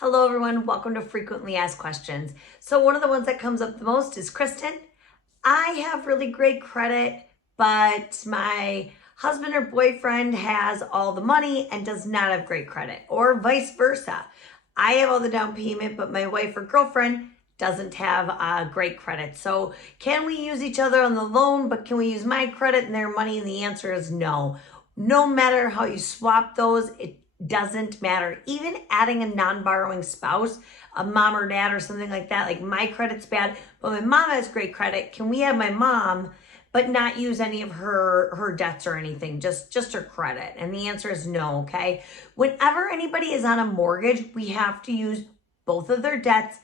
Hello everyone, welcome to Frequently Asked Questions. So one of the ones that comes up the most is, Kristen, I have really great credit, but my husband or boyfriend has all the money and does not have great credit, or vice versa. I have all the down payment, but my wife or girlfriend doesn't have great credit. So can we use each other on the loan, but can we use my credit and their money? And the answer is no. No matter how you swap those, it doesn't matter. Even adding a non-borrowing spouse, a mom or dad or something like that, like my credit's bad, but my mom has great credit. Can we have my mom but not use any of her debts or anything, just her credit? And the answer is no, okay? Whenever anybody is on a mortgage, we have to use both of their debts.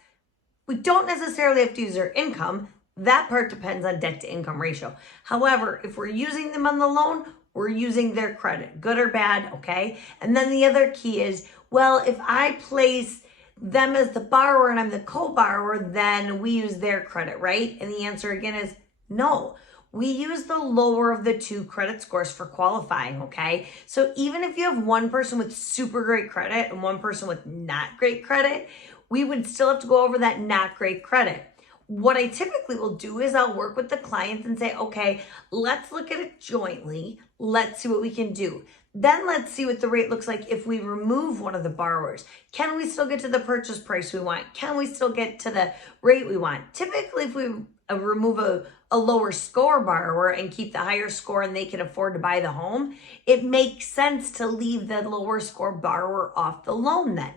We don't necessarily have to use their income. That part depends on debt to income ratio. However, if we're using them on the loan, we're using their credit, good or bad, okay? And then the other key is, well, if I place them as the borrower and I'm the co-borrower, then we use their credit, right? And the answer again is no. We use the lower of the two credit scores for qualifying, okay? So even if you have one person with super great credit and one person with not great credit, we would still have to go over that not great credit. What I typically will do is I'll work with the clients and say, okay, let's look at it jointly. Let's see what we can do. Then let's see what the rate looks like if we remove one of the borrowers. Can we still get to the purchase price we want? Can we still get to the rate we want? Typically, if we remove a lower score borrower and keep the higher score and they can afford to buy the home, it makes sense to leave the lower score borrower off the loan then.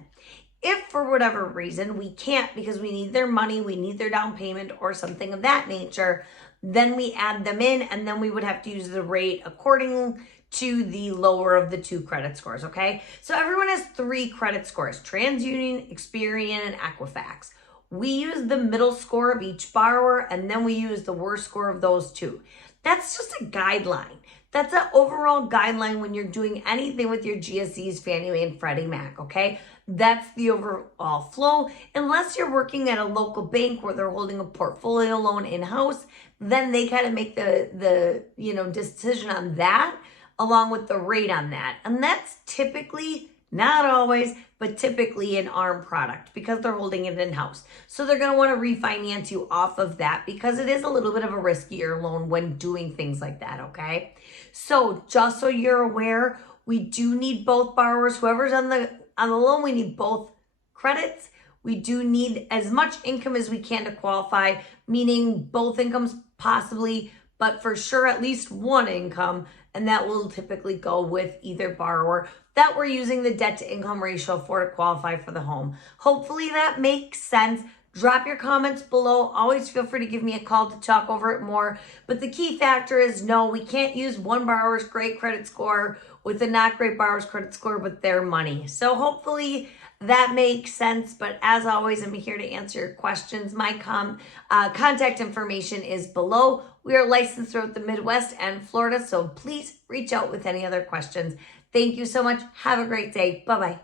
If for whatever reason we can't because we need their money, we need their down payment or something of that nature, then we add them in and then we would have to use the rate according to the lower of the two credit scores, okay? So everyone has three credit scores: TransUnion, Experian, and Equifax. We use the middle score of each borrower and then we use the worst score of those two. That's just a guideline. That's an overall guideline when you're doing anything with your GSEs, Fannie Mae, and Freddie Mac, okay? That's the overall flow. Unless you're working at a local bank where they're holding a portfolio loan in-house, then they kind of make the decision on that along with the rate on that. And that's typically, not always, but typically an ARM product because they're holding it in-house. So they're going to want to refinance you off of that because it is a little bit of a riskier loan when doing things like that, okay? So just so you're aware, we do need both borrowers. Whoever's on the loan, we need both credits. We do need as much income as we can to qualify, meaning both incomes possibly, but for sure at least one income, and that will typically go with either borrower that we're using the debt to income ratio for to qualify for the home. Hopefully that makes sense. Drop your comments below. Always feel free to give me a call to talk over it more. But the key factor is no, we can't use one borrower's great credit score with a not great borrower's credit score with their money. So hopefully that makes sense. But as always, I'm here to answer your questions. My contact information is below. We are licensed throughout the Midwest and Florida, so please reach out with any other questions. Thank you so much. Have a great day. Bye-bye.